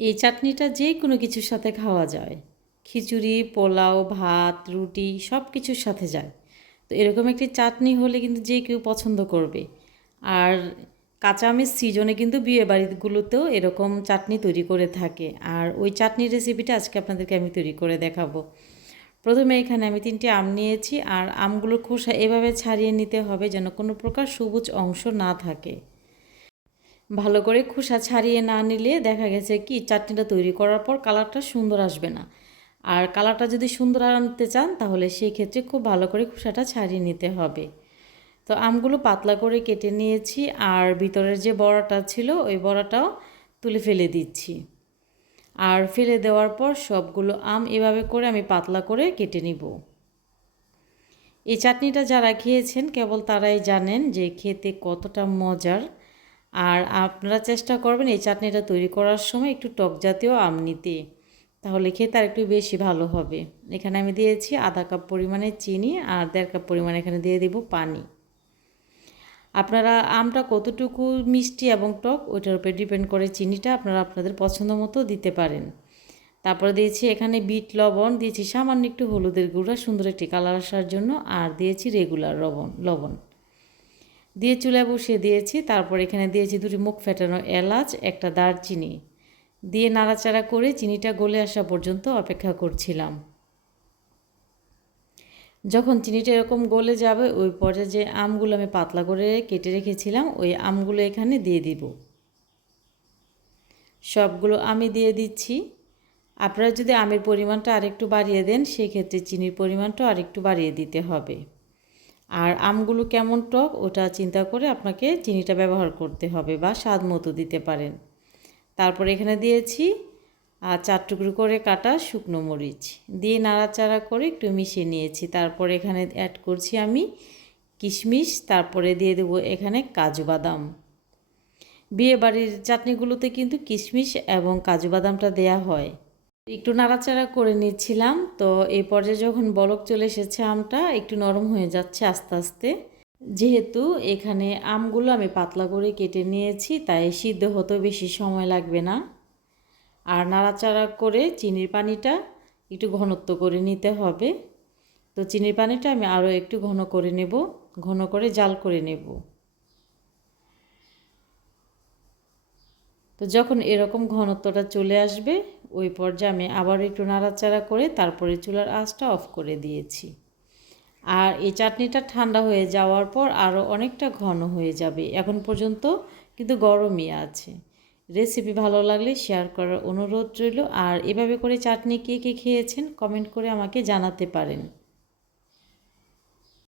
এই চাটনিটা যে কোনো কিছুর সাথে খাওয়া যায়। খিচুড়ি, পোলাও, ভাত, রুটি সব কিছুর সাথে যায়। তো এরকম একটি চাটনি হলে কিন্তু যে কেউ পছন্দ করবে। আর কাঁচা আমের সিজনে কিন্তু বিয়ে বাড়িগুলোতেও এরকম চাটনি তৈরি করে থাকে। আর ওই চাটনির রেসিপিটা আজকে আপনাদেরকে আমি তৈরি করে দেখাবো। প্রথমে এখানে আমি তিনটি আম নিয়েছি। আর আমগুলোর খোসা এভাবে ছাড়িয়ে নিতে হবে যেন কোনো প্রকার সবুজ অংশ না থাকে। ভালো করে খোসা ছাড়িয়ে না নিলে দেখা গেছে কি, চাটনিটা তৈরি করার পর কালারটা সুন্দর আসবে না। আর কালারটা যদি সুন্দর আনতে চান, তাহলে সেই ক্ষেত্রে খুব ভালো করে খোসাটা ছাড়িয়ে নিতে হবে। তো আমগুলো পাতলা করে কেটে নিয়েছি, আর ভিতরের যে বড়াটা ছিল, ওই বড়াটাও তুলে ফেলে দিচ্ছি। আর ফেলে দেওয়ার পর সবগুলো আম এভাবে করে আমি পাতলা করে কেটে নিব। এই চাটনিটা যারা খেয়েছেন, কেবল তারাই জানেন যে খেতে কতটা মজার। আর আপনারা চেষ্টা করবেন এই চাটনিটা তৈরি করার সময় একটু টক জাতীয় আম নিতে। তাহলে খেতে আর একটু বেশি ভালো হবে। এখানে আমি দিয়েছি আধা কাপ পরিমাণে চিনি আর দেড় কাপ পরিমাণে এখানে দিয়ে দেব পানি। আপনারা আমটা কতটুকু মিষ্টি এবং টক, ওইটার উপরে ডিপেন্ড করে চিনিটা আপনারা আপনাদের পছন্দ মতো দিতে পারেন। তারপরে দিয়েছি এখানে বিট লবণ, দিয়েছি সামান্য একটু হলুদের গুঁড়া, সুন্দর একটি কালার আসার জন্য, আর দিয়েছি রেগুলার লবণ লবণ। দিয়ে চুলায় বসিয়ে দিয়েছি, তারপর এখানে দিয়েছি দুটি মুখ ফেটানো এলাচ, একটা দারচিনি। দিয়ে নাড়াচাড়া করে চিনিটা গলে আসা পর্যন্ত অপেক্ষা করছিলাম। যখন চিনিটা এরকম গলে যাবে, ওই পর্যায়ে যে আমগুলো আমি পাতলা করে কেটে রেখেছিলাম, ওই আমগুলো এখানে দিয়ে দিব। সবগুলো আমি দিয়ে দিচ্ছি। আপনারা যদি আমের পরিমাণটা আরেকটু বাড়িয়ে দেন, সেক্ষেত্রে চিনির পরিমাণটা আরেকটু বাড়িয়ে দিতে হবে। আর আমগুলো কেমন টক, ওটা চিন্তা করে আপনাকে চিনিটা ব্যবহার করতে হবে বা স্বাদ মতো দিতে পারেন। তারপর এখানে দিয়েছি আর চার টুকরো করে কাটা শুকনো মরিচ। দিয়ে নাড়াচাড়া করে একটু মিশিয়ে নিয়েছি। তারপর এখানে অ্যাড করছি আমি কিশমিশ, তারপরে দিয়ে দেবো এখানে কাজু বাদাম। বিয়ে বাড়ির চাটনিগুলোতে কিন্তু কিশমিশ এবং কাজু বাদামটা দেয়া হয়। একটু নাড়াচাড়া করে নিচ্ছিলাম। তো এই পর্যায়ে যখন বলক চলে এসেছে আমটা, একটু নরম হয়ে যাচ্ছে আস্তে আস্তে। যেহেতু এখানে আমগুলো আমি পাতলা করে কেটে নিয়েছি, তাই সিদ্ধ হতে বেশি সময় লাগবে না। আর নাড়াচাড়া করে চিনির পানিটা একটু ঘনত্ব করে নিতে হবে। তো চিনির পানিটা আমি আরও একটু ঘন করে নেব, ঘন করে জাল করে নেব। তো যখন এরকম ঘনত্বটা চলে আসবে ওই পর্যায়ে আমি আবার একটু নাড়াচাড়া করে তারপরে চুলার আঁচটা অফ করে দিয়েছি। আর এই চাটনিটা ঠান্ডা হয়ে যাওয়ার পর আরও অনেকটা ঘন হয়ে যাবে। এখন পর্যন্ত কিন্তু গরমই আছে। রেসিপি ভালো লাগলে শেয়ার করার অনুরোধ রইল। আর এভাবে করে চাটনি কে কে খেয়েছেন কমেন্ট করে আমাকে জানাতে পারেন।